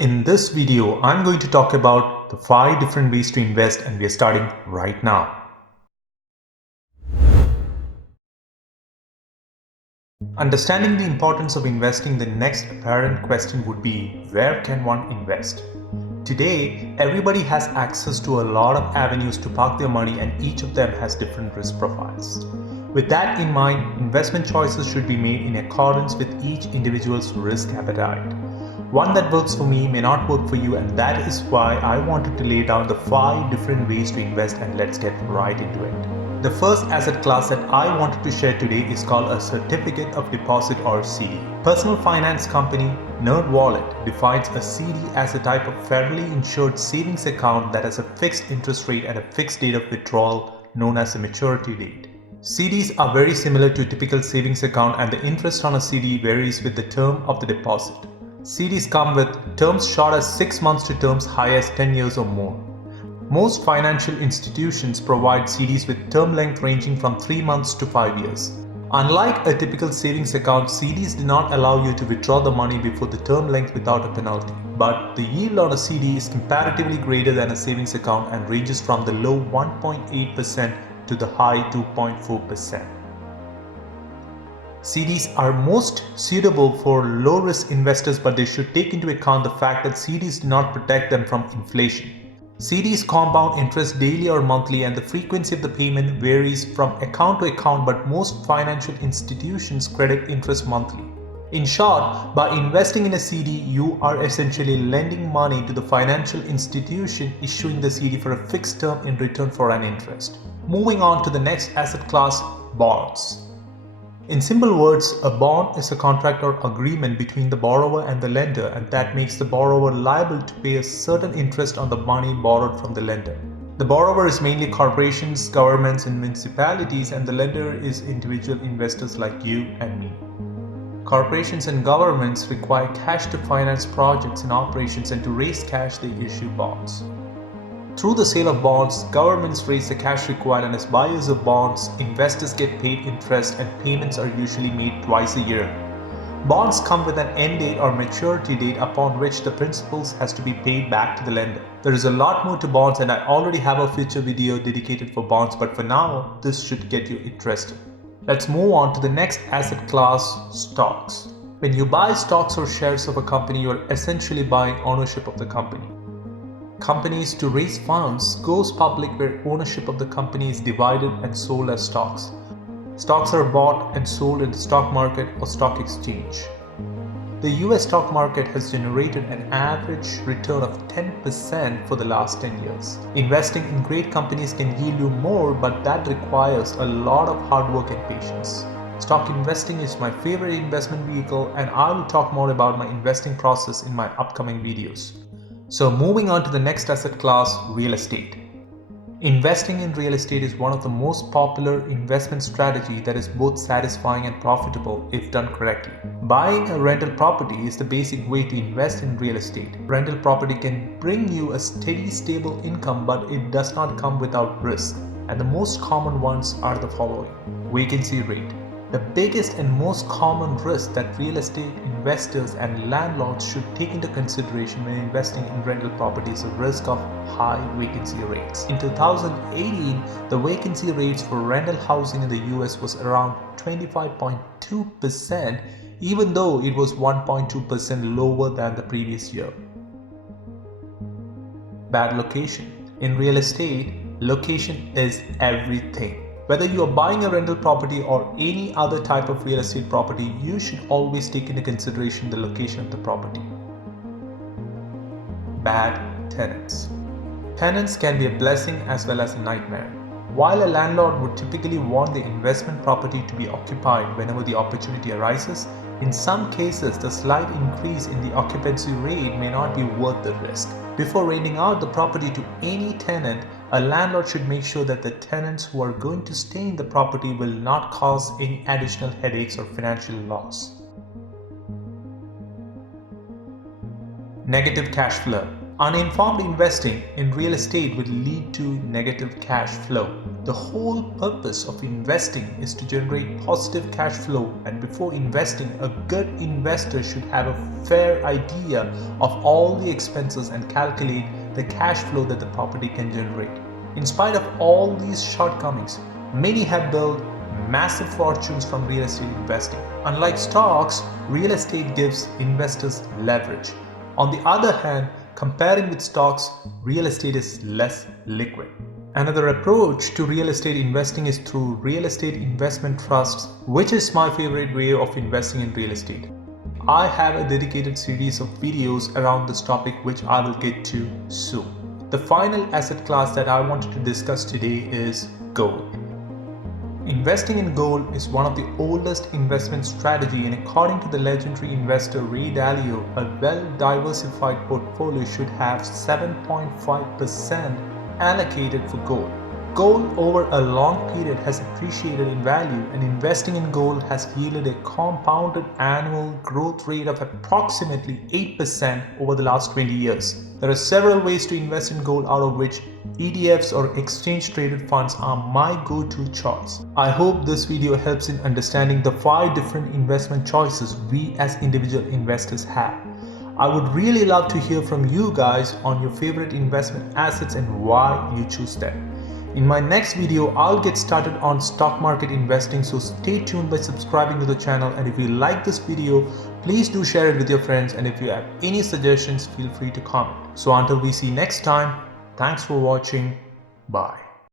In this video, I'm going to talk about the 5 different ways to invest, and we are starting right now. Understanding the importance of investing, the next apparent question would be, where can one invest? Today, everybody has access to a lot of avenues to park their money, and each of them has different risk profiles. With that in mind, investment choices should be made in accordance with each individual's risk appetite. One that works for me may not work for you, and that is why I wanted to lay down the 5 different ways to invest, and let's get right into it. The first asset class that I wanted to share today is called a certificate of deposit, or CD. Personal finance company NerdWallet defines a CD as a type of federally insured savings account that has a fixed interest rate and a fixed date of withdrawal known as a maturity date. CDs are very similar to a typical savings account, and the interest on a CD varies with the term of the deposit. CDs come with terms short as 6 months to terms high as 10 years or more. Most financial institutions provide CDs with term length ranging from 3 months to 5 years. Unlike a typical savings account, CDs do not allow you to withdraw the money before the term length without a penalty. But the yield on a CD is comparatively greater than a savings account and ranges from the low 1.8% to the high 2.4%. CDs are most suitable for low-risk investors, but they should take into account the fact that CDs do not protect them from inflation. CDs compound interest daily or monthly, and the frequency of the payment varies from account to account, but most financial institutions credit interest monthly. In short, by investing in a CD, you are essentially lending money to the financial institution issuing the CD for a fixed term in return for an interest. Moving on to the next asset class, bonds. In simple words, a bond is a contract or agreement between the borrower and the lender, and that makes the borrower liable to pay a certain interest on the money borrowed from the lender. The borrower is mainly corporations, governments, and municipalities, and the lender is individual investors like you and me. Corporations and governments require cash to finance projects and operations, and to raise cash they issue bonds. Through the sale of bonds, governments raise the cash required, and as buyers of bonds, investors get paid interest, and payments are usually made twice a year. Bonds come with an end date or maturity date upon which the principal has to be paid back to the lender. There is a lot more to bonds, and I already have a future video dedicated for bonds, but for now, this should get you interested. Let's move on to the next asset class, stocks. When you buy stocks or shares of a company, you are essentially buying ownership of the company. Companies, to raise funds, goes public where ownership of the company is divided and sold as stocks. Stocks are bought and sold in the stock market or stock exchange. The US stock market has generated an average return of 10% for the last 10 years. Investing in great companies can yield you more, but that requires a lot of hard work and patience. Stock investing is my favorite investment vehicle, and I will talk more about my investing process in my upcoming videos. So moving on to the next asset class, real estate. Investing in real estate is one of the most popular investment strategy that is both satisfying and profitable if done correctly. Buying a rental property is the basic way to invest in real estate. Rental property can bring you a steady, stable income, but it does not come without risk. And the most common ones are the following. Vacancy rate. The biggest and most common risk that real estate investors and landlords should take into consideration when investing in rental property is the risk of high vacancy rates. In 2018, the vacancy rates for rental housing in the US was around 25.2%, even though it was 1.2% lower than the previous year. Bad location. In real estate, location is everything. Whether you are buying a rental property or any other type of real estate property, you should always take into consideration the location of the property. Bad tenants. Tenants can be a blessing as well as a nightmare. While a landlord would typically want the investment property to be occupied whenever the opportunity arises, in some cases the slight increase in the occupancy rate may not be worth the risk. Before renting out the property to any tenant, a landlord should make sure that the tenants who are going to stay in the property will not cause any additional headaches or financial loss. Negative cash flow. Uninformed investing in real estate will lead to negative cash flow. The whole purpose of investing is to generate positive cash flow, and before investing, a good investor should have a fair idea of all the expenses and calculate the cash flow that the property can generate. In spite of all these shortcomings, many have built massive fortunes from real estate investing. Unlike stocks, real estate gives investors leverage. On the other hand, comparing with stocks, real estate is less liquid. Another approach to real estate investing is through real estate investment trusts, which is my favorite way of investing in real estate. I have a dedicated series of videos around this topic which I will get to soon. The final asset class that I wanted to discuss today is gold. Investing in gold is one of the oldest investment strategy, and according to the legendary investor Ray Dalio, a well-diversified portfolio should have 7.5% allocated for gold. Gold over a long period has appreciated in value, and investing in gold has yielded a compounded annual growth rate of approximately 8% over the last 20 years. There are several ways to invest in gold, out of which ETFs or exchange traded funds are my go-to choice. I hope this video helps in understanding the 5 different investment choices we as individual investors have. I would really love to hear from you guys on your favorite investment assets and why you choose them. In my next video, I'll get started on stock market investing, so stay tuned by subscribing to the channel, and if you like this video, please do share it with your friends, and if you have any suggestions, feel free to comment. So until we see next time, thanks for watching. Bye.